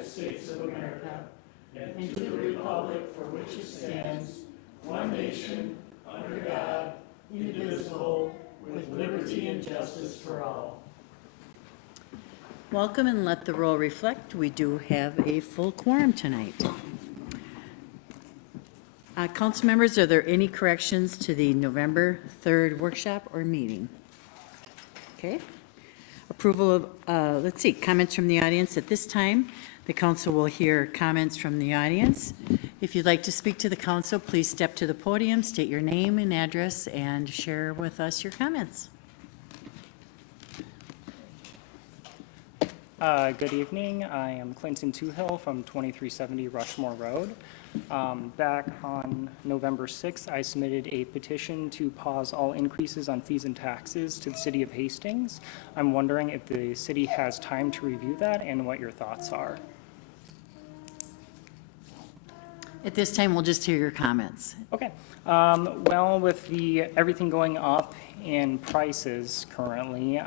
United States of America and to the republic for which it stands, one nation, under God, indivisible, with liberty and justice for all. Welcome, and let the roll reflect. We do have a full quorum tonight. Council members, are there any corrections to the November 3rd workshop or meeting? Okay. Approval of, comments from the audience. At this time, the council will hear comments from the audience. If you'd like to speak to the council, please step to the podium, state your name and address, and share with us your comments. Good evening. I am Clinton Toohill from 2370 Rushmore Road. Back on November 6th, I submitted a petition to pause all increases on fees and taxes to the city of Hastings. I'm wondering if the city has time to review that and what your thoughts are. At this time, we'll just hear your comments. Okay. Well, with everything going up in prices currently,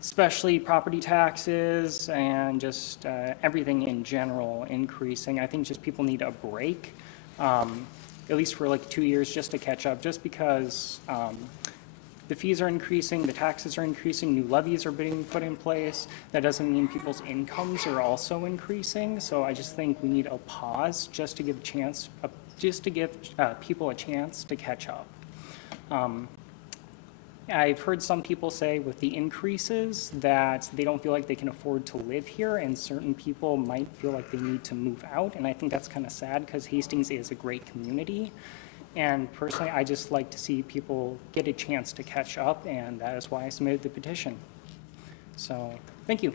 especially property taxes and just everything in general increasing, I think just people need a break, at least for like 2 years, just to catch up, just because the fees are increasing, the taxes are increasing, new levies are being put in place. That doesn't mean people's incomes are also increasing. So I just think we need a pause just to give people a chance to catch up. I've heard some people say with the increases that they don't feel like they can afford to live here, and certain people might feel like they need to move out. And I think that's kind of sad because Hastings is a great community. And personally, I just like to see people get a chance to catch up, and that is why I submitted the petition. So, thank you.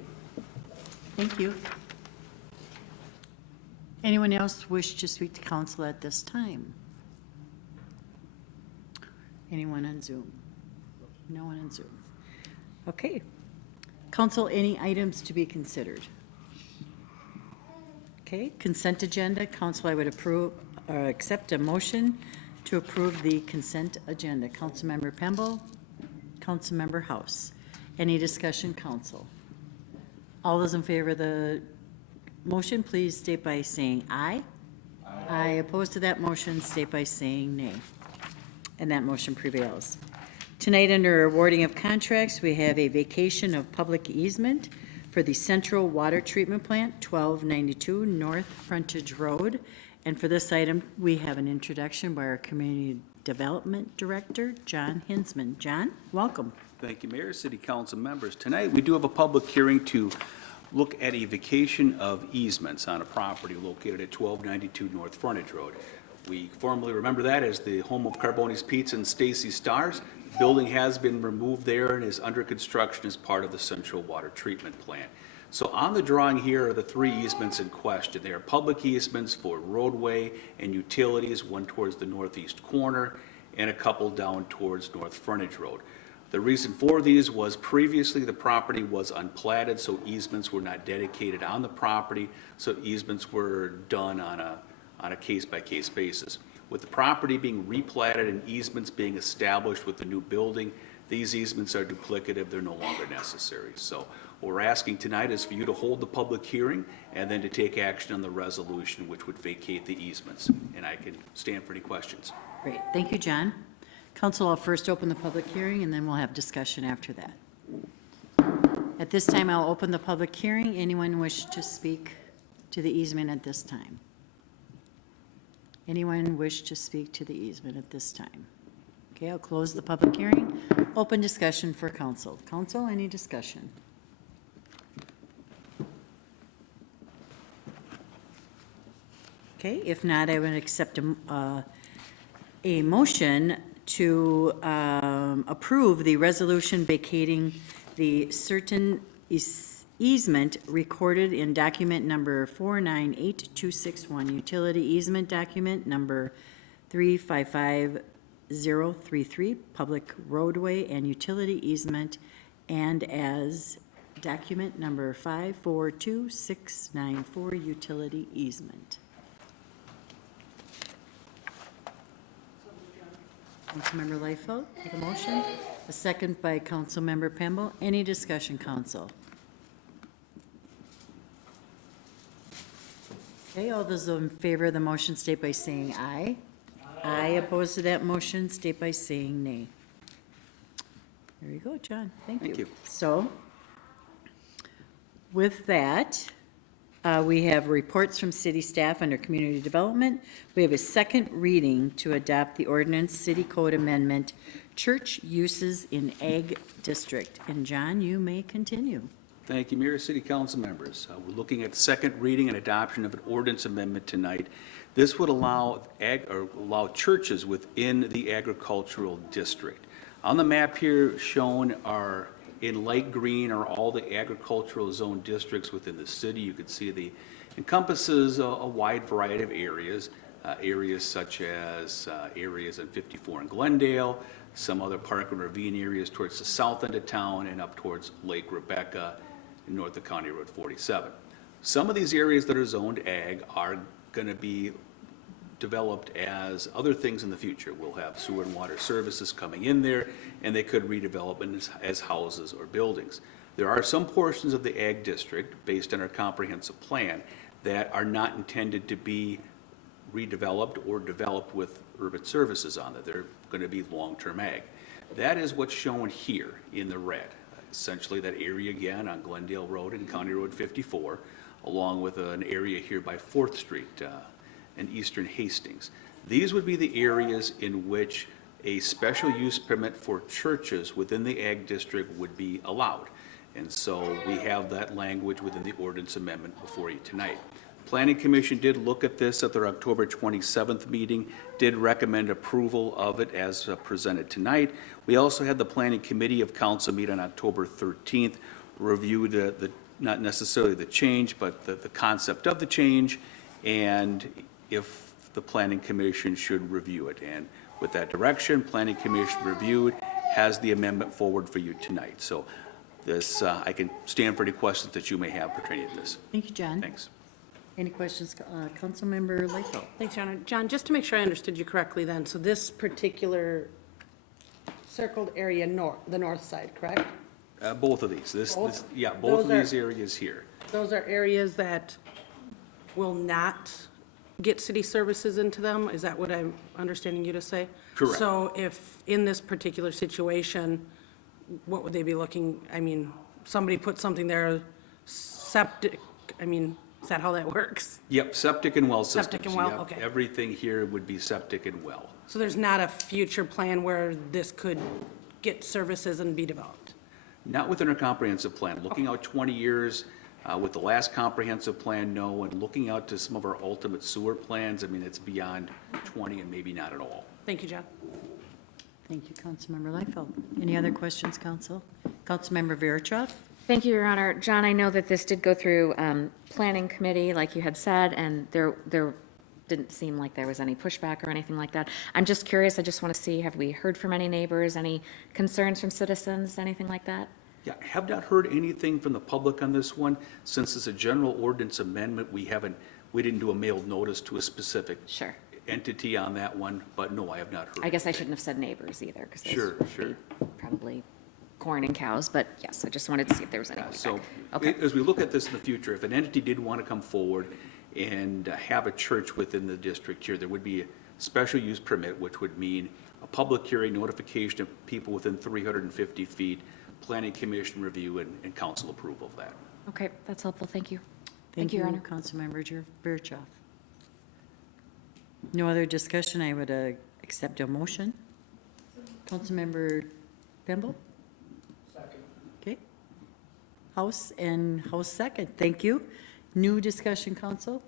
Thank you. Anyone else wish to speak to council at this time? Anyone on Zoom? No one on Zoom. Okay. Council, any items to be considered? Okay, consent agenda. Council, I would accept a motion to approve the consent agenda. Councilmember Pemble, Councilmember House. Any discussion, council? All those in favor of the motion, please state by saying aye. Aye. Opposed to that motion, state by saying nay. And that motion prevails. Tonight, under awarding of contracts, we have a vacation of public easement for the Central Water Treatment Plant, 1292 North Frontage Road. And for this item, we have an introduction by our Community Development Director, John Hinsman. John, welcome. Thank you, Mayor, City Council members. Tonight, we do have a public hearing to look at a vacation of easements on a property located at 1292 North Frontage Road. We formerly remember that as the home of Carboni's Pizza and Stacy's Stars. The building has been removed there and is under construction as part of the Central Water Treatment Plant. So on the drawing here are the three easements in question. They are public easements for roadway and utilities, one towards the northeast corner and a couple down towards North Frontage Road. The reason for these was previously the property was unplatted, so easements were not dedicated on the property, so easements were done on a case-by-case basis. With the property being replatted and easements being established with the new building, these easements are duplicative, they're no longer necessary. So what we're asking tonight is for you to hold the public hearing and then to take action on the resolution which would vacate the easements. And I can stand for any questions. Great, thank you, John. Council, I'll first open the public hearing and then we'll have discussion after that. At this time, I'll open the public hearing. Anyone wish to speak to the easement at this time? Anyone wish to speak to the easement at this time? Okay, I'll close the public hearing. Open discussion for council. Council, any discussion? Okay, if not, I would accept a motion to approve the resolution vacating the certain easement recorded in document number 498261, utility easement document number 355033, public roadway and utility easement, and as document number 542694, utility easement. Councilmember Liefeld, take a motion. A second by Councilmember Pemble. Any discussion, council? Okay, all those in favor of the motion state by saying aye. Aye. Opposed to that motion state by saying nay. There you go, John. Thank you. Thank you. So, with that, we have reports from city staff under community development. We have a second reading to adopt the ordinance city code amendment, church uses in ag district. And John, you may continue. Thank you, Mayor, City Council members. We're looking at second reading and adoption of an ordinance amendment tonight. This would allow churches within the agricultural district. On the map here shown are, in light green, are all the agricultural zone districts within the city. You can see the encompasses a wide variety of areas, areas such as areas in 54 in Glendale, some other park and ravine areas towards the south end of town and up towards Lake Rebecca and north of County Road 47. Some of these areas that are zoned ag are going to be developed as other things in the future. We'll have sewer and water services coming in there, and they could redevelop as houses or buildings. There are some portions of the ag district, based on our comprehensive plan, that are not intended to be redeveloped or developed with urban services on it. They're going to be long-term ag. That is what's shown here in the red. Essentially, that area again on Glendale Road and County Road 54, along with an area here by 4th Street and eastern Hastings. These would be the areas in which a special use permit for churches within the ag district would be allowed. And so we have that language within the ordinance amendment before you tonight. Planning Commission did look at this at their October 27th meeting, did recommend approval of it as presented tonight. We also had the Planning Committee of Council meet on October 13th, review the not necessarily the change, but the concept of the change, and if the Planning Commission should review it. And with that direction, Planning Commission reviewed, has the amendment forward for you tonight. So this, I can stand for any questions that you may have pertaining to this. Thank you, John. Thanks. Any questions, Councilmember Lightfoot? Thanks, John. John, just to make sure I understood you correctly then, so this particular circled area the north side, correct? Both of these. Both? Yeah, both Those of are- these areas here. Those are areas that will not get city services into them? Is that what I'm understanding you to say? Correct. So if, in this particular situation, what would they be looking, I mean, somebody put something there, septic, I mean, is that how that works? Yep, septic and well systems. Septic and well, Yep, okay. everything here would be septic and well. So there's not a future plan where this could get services and be developed? Not within our comprehensive plan. Looking out 20 years, with the last comprehensive plan, no, and looking out to some of our ultimate sewer plans, I mean, it's beyond 20 and maybe not at all. Thank you, John. Thank you, Councilmember Lightfoot. Any other questions, Council? Councilmember Verichoff? Thank you, Your Honor. John, I know that this did go through Planning Committee, like you had said, and there didn't seem like there was any pushback or anything like that. I'm just curious, I just want to see, have we heard from any neighbors, any concerns from citizens, anything like that? Yeah, I have not heard anything from the public on this one. Since it's a general ordinance amendment, we didn't do a mailed notice to a specific Sure. entity on that one, but no, I have not heard. I guess I anything. shouldn't have said neighbors either, because Sure, sure. probably corn and cows, but yes, I just wanted to see if there was any So, pushback. Okay. as we look at this in the future, if an entity did want to come forward and have a church within the district here, there would be a special use permit, which would mean a public hearing, notification of people within 350 feet, planning commission review, and council approval of that. Okay, that's helpful, thank you. Thank you, you, Your Honor. Councilmember Verichoff. No other discussion, I would accept a motion. Councilmember Pemble? Second. Okay. House and House second, thank you. New discussion, Council?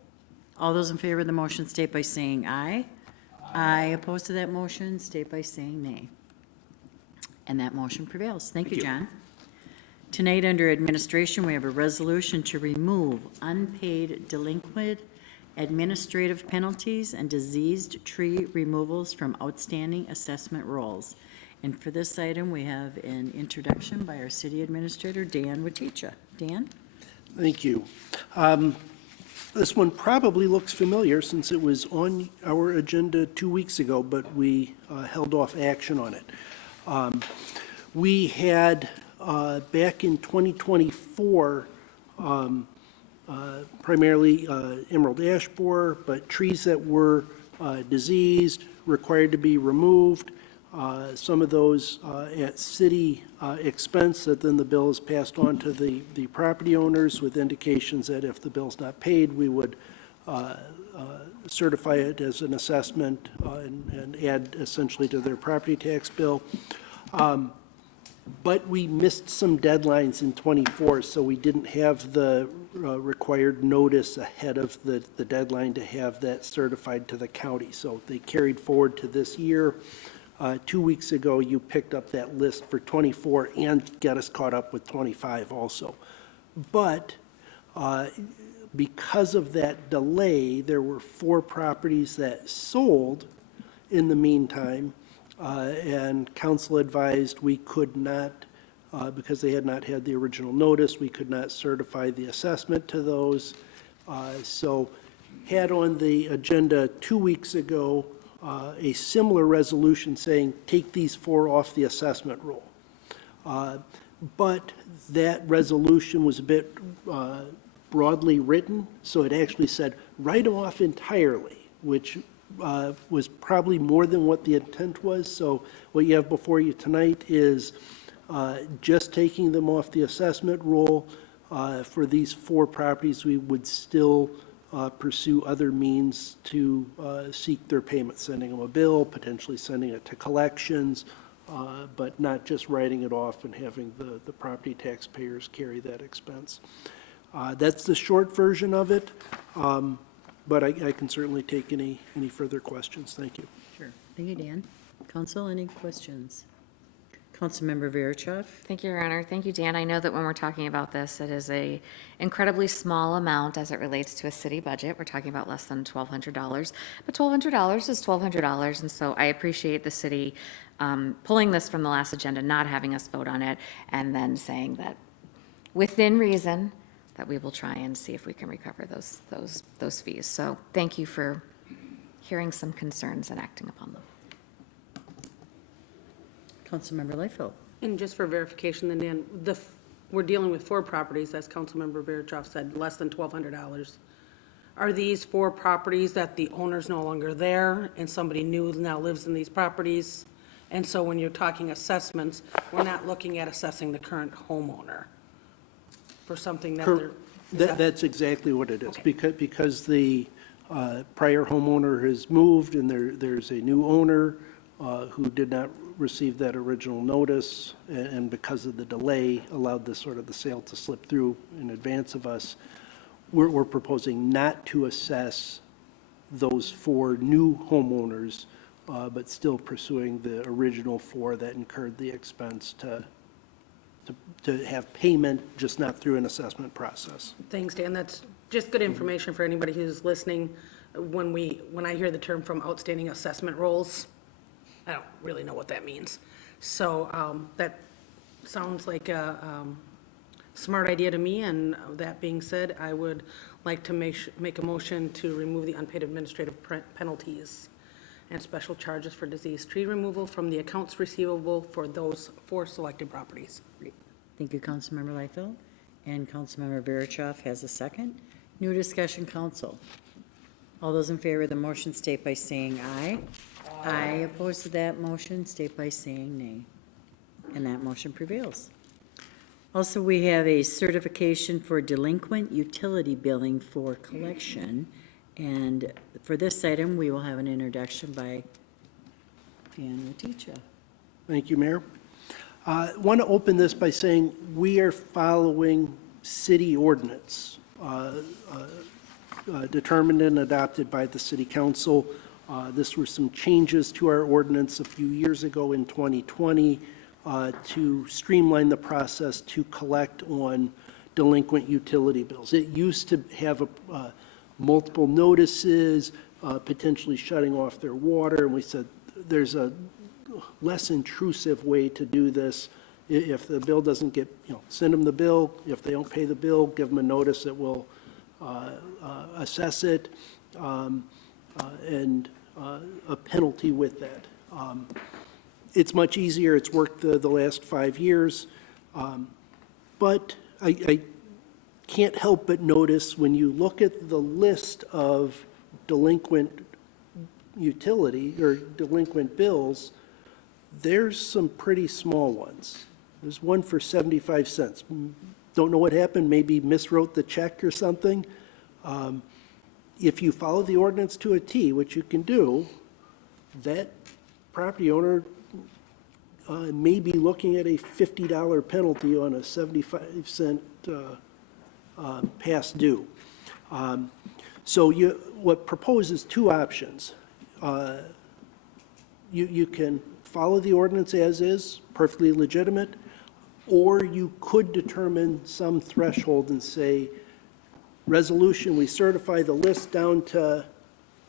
All those in favor of the motion state by saying aye. Aye. Opposed to that motion, state by saying nay. And that motion prevails. Thank you, you. John. Tonight, under administration, we have a resolution to remove unpaid delinquent administrative penalties and diseased tree removals from outstanding assessment rolls. And for this item, we have an introduction by our city administrator, Dan Waticha. Dan? Thank you. This one probably looks familiar since it was on our agenda 2 weeks ago, but we held off action on it. We had, back in 2024, primarily emerald ash borer, but trees that were diseased, required to be removed. Some of those at city expense, that then the bill is passed on to the property owners with indications that if the bill's not paid, we would certify it as an assessment and add essentially to their property tax bill. But we missed some deadlines in '24, so we didn't have the required notice ahead of the deadline to have that certified to the county. So they carried forward to this year. 2 weeks ago, you picked up that list for '24 and got us caught up with '25 also. But because of that delay, there were 4 properties that sold in the meantime, and council advised we could not, because they had not had the original notice, we could not certify the assessment to those. So had on the agenda 2 weeks ago a similar resolution saying, take these 4 off the assessment roll. But that resolution was a bit broadly written, so it actually said, write them off entirely, which was probably more than what the intent was. So what you have before you tonight is just taking them off the assessment roll. For these 4 properties, we would still pursue other means to seek their payment, sending them a bill, potentially sending it to collections, but not just writing it off and having the property taxpayers carry that expense. That's the short version of it, but I can certainly take any further questions. Thank you. Sure. Thank you, Dan. Council, any questions? Councilmember Verichov? Thank you, Your Honor. Thank you, Dan. I know that when we're talking about this, it is a incredibly small amount as it relates to a city budget. We're talking about less than $1,200, but $1,200 is $1,200, and so I appreciate the city pulling this from the last agenda, not having us vote on it, and then saying that within reason, that we will try and see if we can recover those fees. So thank you for hearing some concerns and acting upon them. Councilmember Liefeld? And just for verification, then, Dan, we're dealing with 4 properties, as Councilmember Verichov said, less than $1,200. Are these 4 properties that the owner's no longer there and somebody new now lives in these properties? And so when you're talking assessments, we're not looking at assessing the current homeowner for something that they're. That's exactly what it is, Okay. because the prior homeowner has moved and there's a new owner who did not receive that original notice, and because of the delay, allowed the sale to slip through in advance of us. We're proposing not to assess those 4 new homeowners, but still pursuing the original 4 that incurred the expense to have payment, just not through an assessment process. Thanks, Dan. That's just good information for anybody who's listening. When I hear the term from outstanding assessment rolls, I don't really know what that means. So that sounds like a smart idea to me, and that being said, I would like to make a motion to remove the unpaid administrative penalties and special charges for diseased tree removal from the accounts receivable for those 4 selected properties. Thank you, Councilmember Liefeld. And Councilmember Verichov has a second. New discussion, council. All those in favor of the motion state by saying aye. Aye. Opposed to that motion state by saying nay. And that motion prevails. Also, we have a certification for delinquent utility billing for collection. And for this item, we will have an introduction by Dan Letitia. Thank you, Mayor. I want to open this by saying we are following city ordinance determined and adopted by the city council. This were some changes to our ordinance a few years ago in 2020 to streamline the process to collect on delinquent utility bills. It used to have multiple notices, potentially shutting off their water, and we said there's a less intrusive way to do this. If the bill doesn't get, send them the bill. If they don't pay the bill, give them a notice that will assess it, and a penalty with that. It's much easier. It's worked the last 5 years. But I can't help but notice when you look at the list of delinquent utility or delinquent bills, there's some pretty small ones. There's one for 75 cents. Don't know what happened, maybe miswrote the check or something. If you follow the ordinance to a T, which you can do, that property owner may be looking at a $50 penalty on a 75-cent past due. So what proposes two options. You can follow the ordinance as is, perfectly legitimate, or you could determine some threshold and say, resolution, we certify the list down to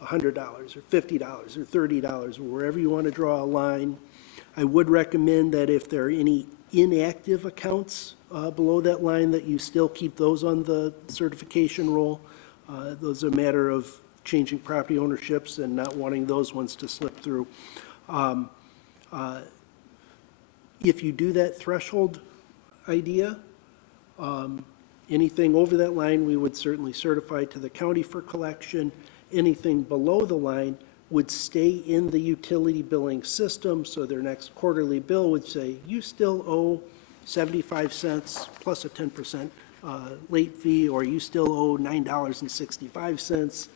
$100 or $50 or $30, or wherever you want to draw a line. I would recommend that if there are any inactive accounts below that line, that you still keep those on the certification roll. Those are a matter of changing property ownerships and not wanting those ones to slip through. If you do that threshold idea, anything over that line, we would certainly certify to the county for collection. Anything below the line would stay in the utility billing system, so their next quarterly bill would say, you still owe 75 cents plus a 10% late fee, or you still owe $9.65,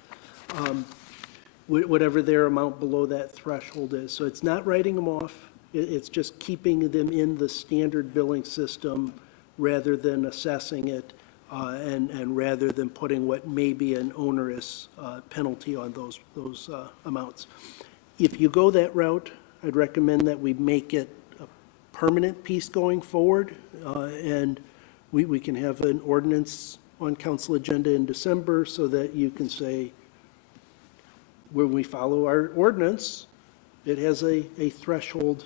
whatever their amount below that threshold is. So it's not writing them off, it's just keeping them in the standard billing system rather than assessing it, and rather than putting what may be an onerous penalty on those amounts. If you go that route, I'd recommend that we make it a permanent piece going forward, and we can have an ordinance on council agenda in December so that you can say, when we follow our ordinance, it has a threshold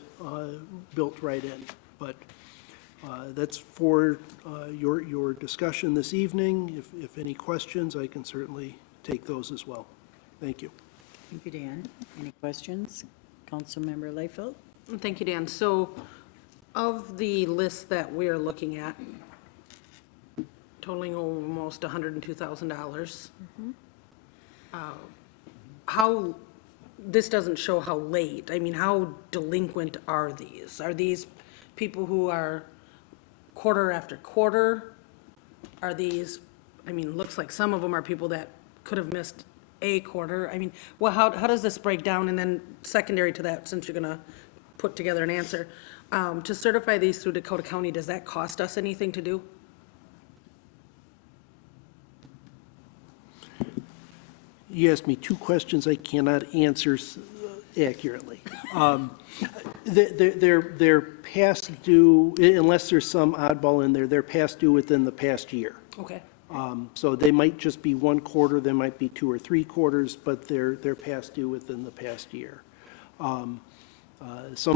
built right in. But that's for your discussion this evening. If any questions, I can certainly take those as well. Thank you. Thank you, Dan. Any questions? Councilmember Layfield? Thank you, Dan. So of the list that we're looking at, totaling almost $102,000, how, this doesn't show how late, I mean, how delinquent are these? Are these people who are quarter after quarter? Are these, I mean, looks like some of them are people that could have missed a quarter. I mean, well, how does this break down? And then secondary to that, since you're gonna put together an answer, to certify these through Dakota County, does that cost us anything to do? You asked me two questions I cannot answer accurately. They're past due, unless there's some oddball in there, they're past due within the past year. Okay. So they might just be one quarter, there might be 2 or 3 quarters, but they're past due within the past year. Some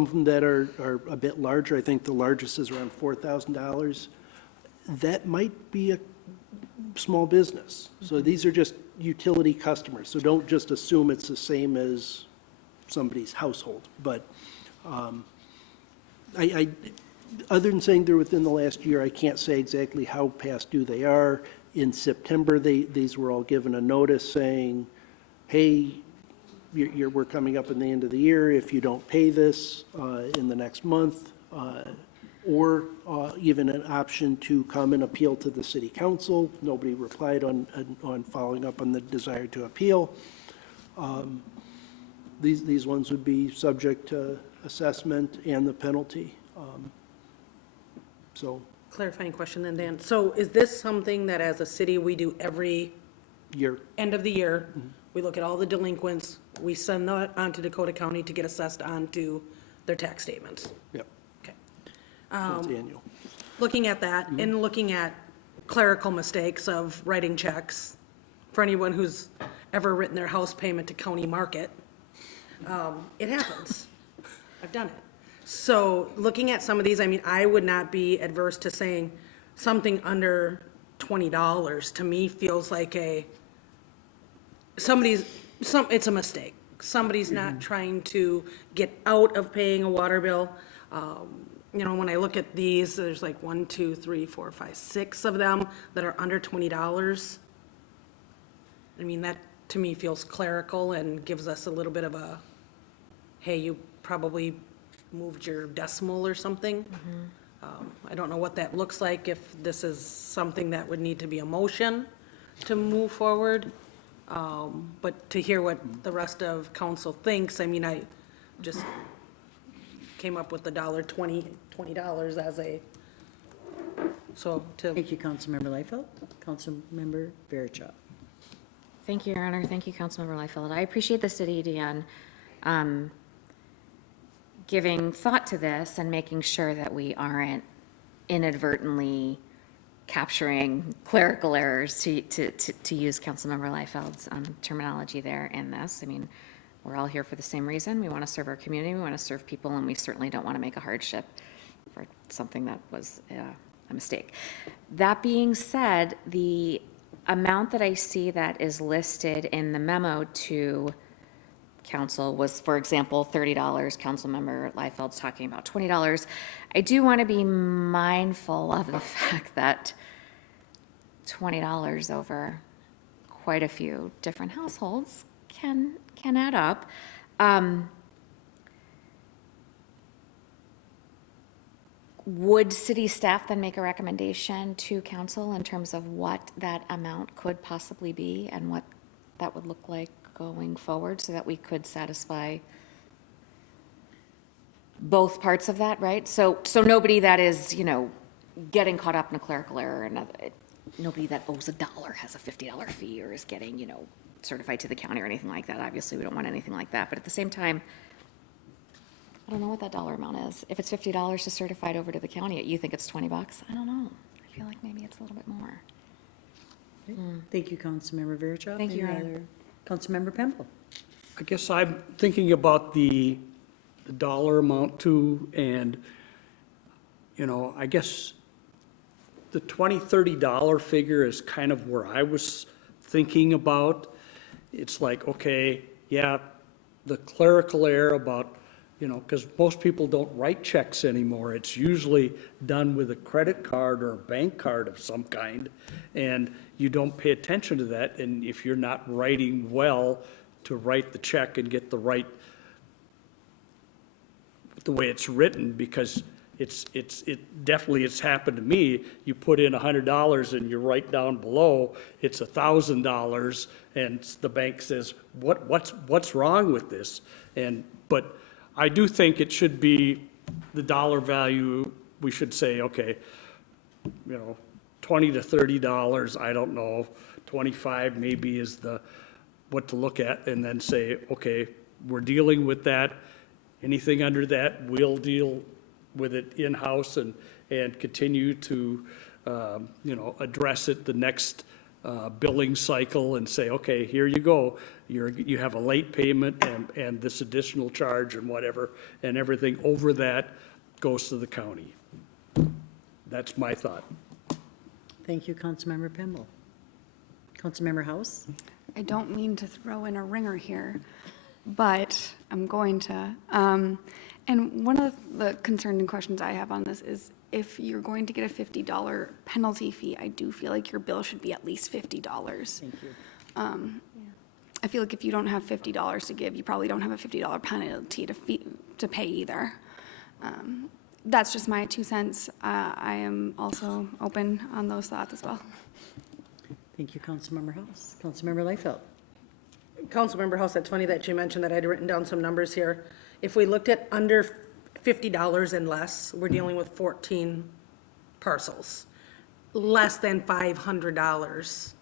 of them that are a bit larger, I think the largest is around $4,000. That might be a small business. So these are just utility customers. So don't just assume it's the same as somebody's household. But I other than saying they're within the last year, I can't say exactly how past due they are. In September, these were all given a notice saying, hey, we're coming up in the end of the year. If you don't pay this in the next month, or even an option to come and appeal to the city council. Nobody replied on following up on the desire to appeal. These ones would be subject to assessment and the penalty. So Clarifying question then, Dan. So is this something that as a city we do every year, end of the year? We look at all the delinquents, we send that on to Dakota County to get assessed onto their tax statements? yep, Okay. so it's annual. Looking at that and looking at clerical mistakes of writing checks, for anyone who's ever written their house payment to county market, it happens. I've done it. So looking at some of these, I mean, I would not be adverse to saying something under $20 to me feels like it's a mistake. Somebody's not trying to get out of paying a water bill. you know, when I look at these, there's like 1, 2, 3, 4, 5, 6 of them that are under $20. I mean, that to me feels clerical and gives us a little bit of a, hey, you probably moved your decimal or something. I don't know what that looks like, if this is something that would need to be a motion to move forward. But to hear what the rest of council thinks, I mean, I just came up with the $20 as a, so to, Thank you, Councilmember Liefeld. Councilmember Verichov. Thank you, Your Honor. Thank you, Councilmember Liefeld. I appreciate the city, Dan, giving thought to this and making sure that we aren't inadvertently capturing clerical errors, to use Councilmember Liefeld's terminology there in this. I mean, we're all here for the same reason. We want to serve our community, we want to serve people, and we certainly don't want to make a hardship for something that was a mistake. That being said, the amount that I see that is listed in the memo to council was, for example, $30. Councilmember Liefeld's talking about $20. I do want to be mindful of the fact that $20 over quite a few different households can add up. Would city staff then make a recommendation to council in terms of what that amount could possibly be and what that would look like going forward, so that we could satisfy both parts of that, right? So nobody that is, you know, getting caught up in a clerical error, and nobody that owes $1 has a $50 fee or is getting, you know, certified to the county or anything like that. Obviously, we don't want anything like that. But at the same time, I don't know what that dollar amount is. If it's $50 to certify it over to the county, you think it's $20? I don't know. I feel like maybe it's a little bit more. Thank you, Councilmember Verichov. Thank you, Your Any Honor. other- Councilmember Pemble. I guess I'm thinking about the dollar amount too, and, you know, I guess the $20, $30 figure is kind of where I was thinking about. It's like, okay, yeah, the clerical error about, you know, because most people don't write checks anymore. It's usually done with a credit card or a bank card of some kind, and you don't pay attention to that. And if you're not writing well to write the check and get the right, the way it's written, because it definitely, it's happened to me. You put in $100 and you write down below, it's $1,000, and the bank says, what's wrong with this? But I do think it should be the dollar value. We should say, okay, you know, $20 to $30, I don't know, 25 maybe is what to look at, and then say, okay, we're dealing with that. Anything under that, we'll deal with it in-house and continue to, you know, address it the next billing cycle and say, okay, here you go. You have a late payment and this additional charge and whatever, and everything over that goes to the county. That's my thought. Thank you, Councilmember Pemble. Councilmember House. I don't mean to throw in a ringer here, but I'm going to. And one of the concerns and questions I have on this is, if you're going to get a $50 penalty fee, I do feel like your bill should be at least $50. Thank you. I feel like if you don't have $50 to give, you probably don't have a $50 penalty to pay either. That's just my 2 cents. I am also open on those thoughts as well. Thank you, Councilmember House. Councilmember Liefeld. Councilmember House, that's funny that you mentioned that. I'd written down some numbers here. If we looked at under $50 and less, we're dealing with 14 parcels, less than $500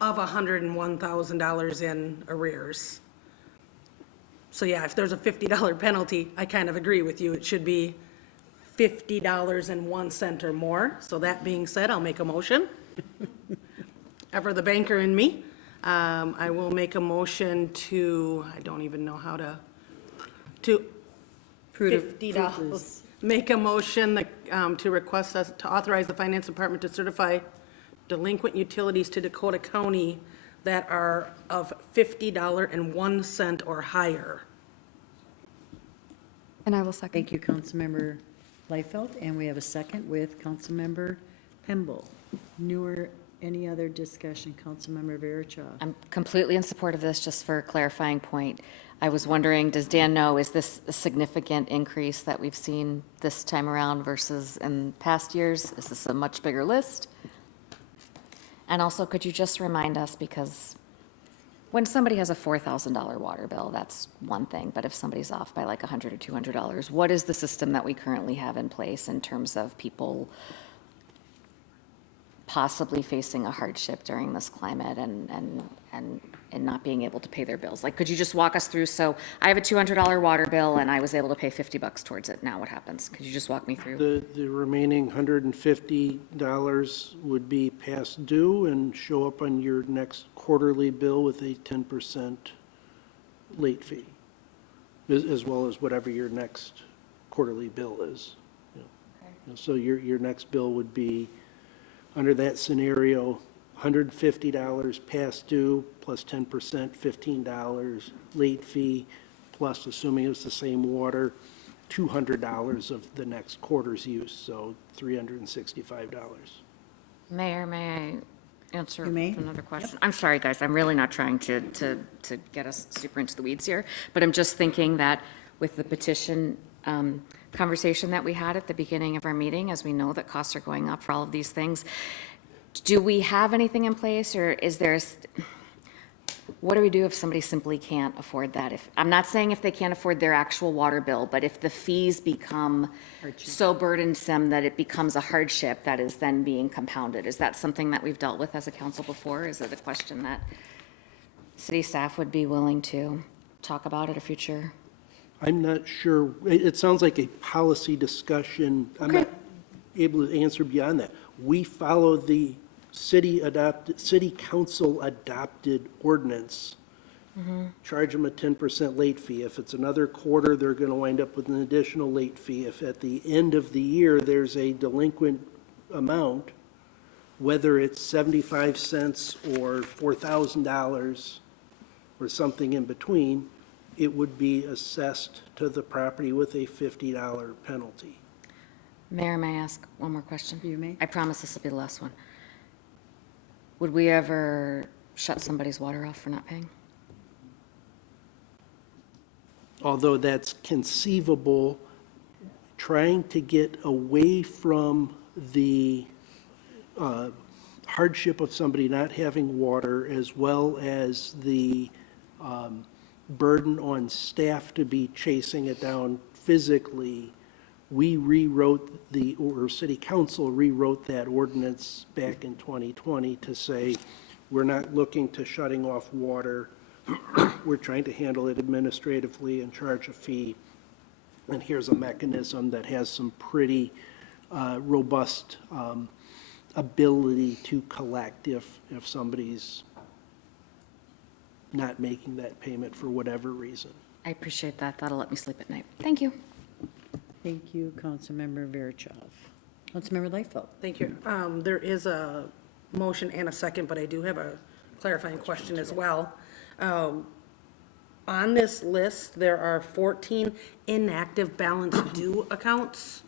of $101,000 in arrears. So yeah, if there's a $50 penalty, I kind of agree with you. It should be $50.01 or more. So that being said, I'll make a motion. Ever the banker in me. I will make a motion to, I don't even know how to $50. Make a motion that, to request us to authorize the finance department to certify delinquent utilities to Dakota County that are of $50.01 or higher. And I will second. Thank you, Councilmember Liefeld, and we have a second with Councilmember Pemble. Any other discussion? Councilmember Verichov. I'm completely in support of this, just for a clarifying point. I was wondering, does Dan know, is this a significant increase that we've seen this time around versus in past years? Is this a much bigger list? And also, could you just remind us, because when somebody has a $4,000 water bill, that's one thing, but if somebody's off by like $100 or $200, what is the system that we currently have in place in terms of people possibly facing a hardship during this climate and not being able to pay their bills? Like, could you just walk us through? So I have a $200 water bill and I was able to pay $50 towards it. Now what happens? Could you just walk me through? The remaining $150 would be past due and show up on your next quarterly bill with a 10% late fee, as well as whatever your next quarterly bill is. So your next bill would be, under that scenario, $150 past due plus 10%, $15 late fee, plus, assuming it's the same water, $200 of the next quarter's use, so $365. Mayor, may I answer You may. another question? I'm sorry, guys, I'm really not trying to get us super into the weeds here, but I'm just thinking that with the petition conversation that we had at the beginning of our meeting, as we know that costs are going up for all of these things, do we have anything in place, or is there, what do we do if somebody simply can't afford that? I'm not saying if they can't afford their actual water bill, but if the fees become so burdensome that it becomes a hardship that is then being compounded, is that something that we've dealt with as a council before? Is it a question that city staff would be willing to talk about at a future? I'm not sure, it sounds like a policy discussion. I'm not able to answer beyond that. We follow the city council adopted ordinance. Charge them a 10% late fee. If it's another quarter, they're going to wind up with an additional late fee. If at the end of the year, there's a delinquent amount, whether it's 75 cents or $4,000 or something in between, it would be assessed to the property with a $50 penalty. Mayor, may I ask one more question? You may. I promise this will be the last one. Would we ever shut somebody's water off for not paying? Although that's conceivable, trying to get away from the hardship of somebody not having water, as well as the burden on staff to be chasing it down physically, we rewrote or city council rewrote that ordinance back in 2020 to say, we're not looking to shutting off water. We're trying to handle it administratively and charge a fee. And here's a mechanism that has some pretty robust ability to collect if somebody's not making that payment for whatever reason. I appreciate that. That'll let me sleep at night. Thank you. Thank you, Councilmember Verichov. Councilmember Liefeld. Thank you. There is a motion and a second, but I do have a clarifying question as well. On this list, there are 14 inactive balance due accounts.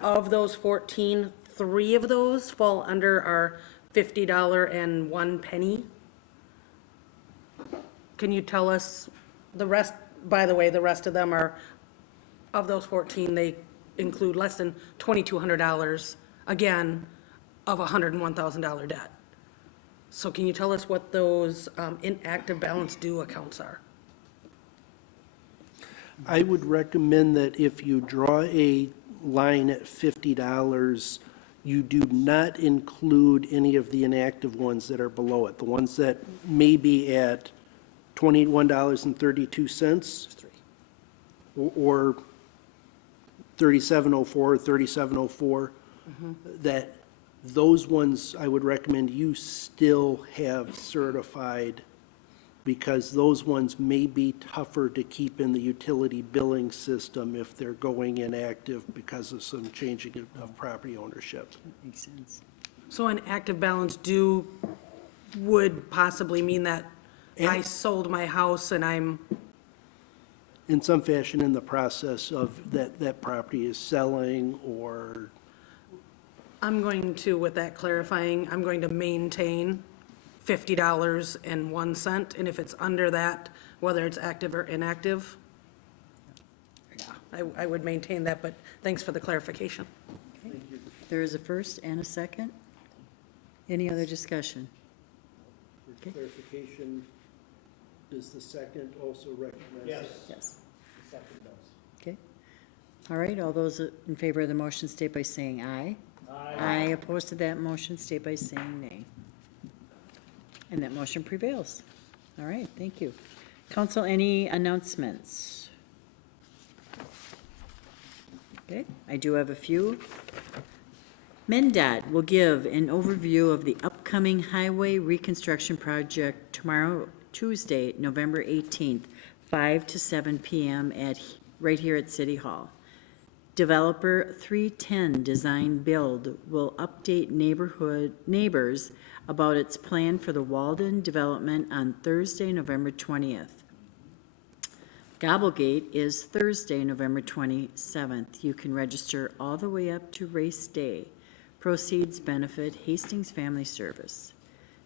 Of those 14, 3 of those fall under our $50 and 1 penny. Can you tell us the rest? By the way, the rest of them are, of those 14, they include less than $2,200, again, of a $101,000 debt. So can you tell us what those inactive balance due accounts are? I would recommend that if you draw a line at $50, you do not include any of the inactive ones that are below it, the ones that may be at $21.32 or 3704 or 3704, that those ones, I would recommend you still have certified, because those ones may be tougher to keep in the utility billing system if they're going inactive because of some changing of property ownership. Makes sense. So an active balance due would possibly mean that I sold my house and I'm in some fashion in the process of that property is selling or, I'm going to, with that clarifying, I'm going to maintain $50.01, and if it's under that, whether it's active or inactive, yeah, I would maintain that, but thanks for the clarification. There is a first and a second. Any other discussion? for clarification, does the second also recognize? Yes. Okay. All right, all those in favor of the motion state by saying aye. Aye. Opposed to that motion state by saying nay. And that motion prevails. All right, thank you. Council, any announcements? Okay, I do have a few. MnDOT will give an overview of the upcoming highway reconstruction project tomorrow, Tuesday, November 18th, 5 to 7 p.m. right here at City Hall. Developer 310 Design Build will update neighbors about its plan for the Walden development on Thursday, November 20th. Gobblegate is Thursday, November 27th. You can register all the way up to race day. Proceeds benefit Hastings Family Service.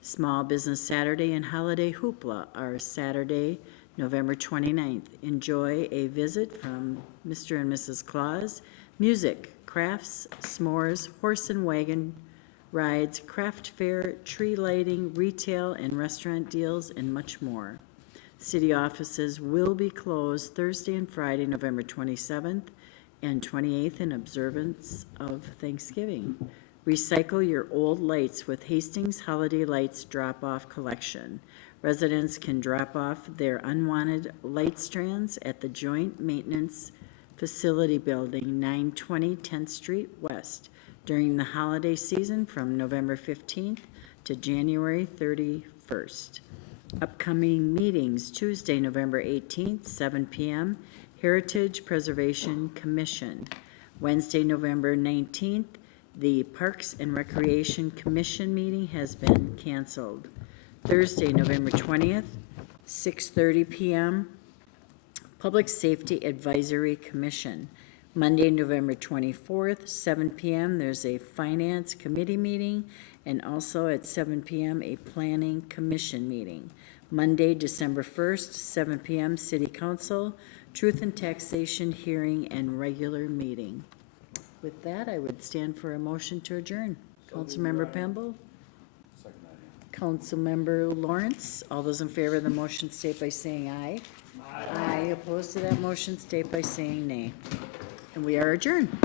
Small Business Saturday and Holiday Hoopla are Saturday, November 29th. Enjoy a visit from Mr. and Mrs. Claus, music, crafts, s'mores, horse and wagon rides, craft fair, tree lighting, retail and restaurant deals, and much more. City offices will be closed Thursday and Friday, November 27th and 28th in observance of Thanksgiving. Recycle your old lights with Hastings Holiday Lights Drop-Off Collection. Residents can drop off their unwanted light strands at the Joint Maintenance Facility Building, 920 10th Street West, during the holiday season from November 15th to January 31st. Upcoming meetings, Tuesday, November 18th, 7 p.m., Heritage Preservation Commission. Wednesday, November 19th, the Parks and Recreation Commission meeting has been canceled. Thursday, November 20th, 6:30 p.m., Public Safety Advisory Commission. Monday, November 24th, 7 p.m., there's a Finance Committee meeting, and also at 7 p.m., a Planning Commission meeting. Monday, December 1st, 7 p.m., City Council, Truth and Taxation hearing and regular meeting. With that, I would stand for a motion to adjourn. Councilmember Pemble? Councilmember Lawrence? All those in favor of the motion state by saying aye. Aye. Opposed to that motion state by saying nay. And we are adjourned.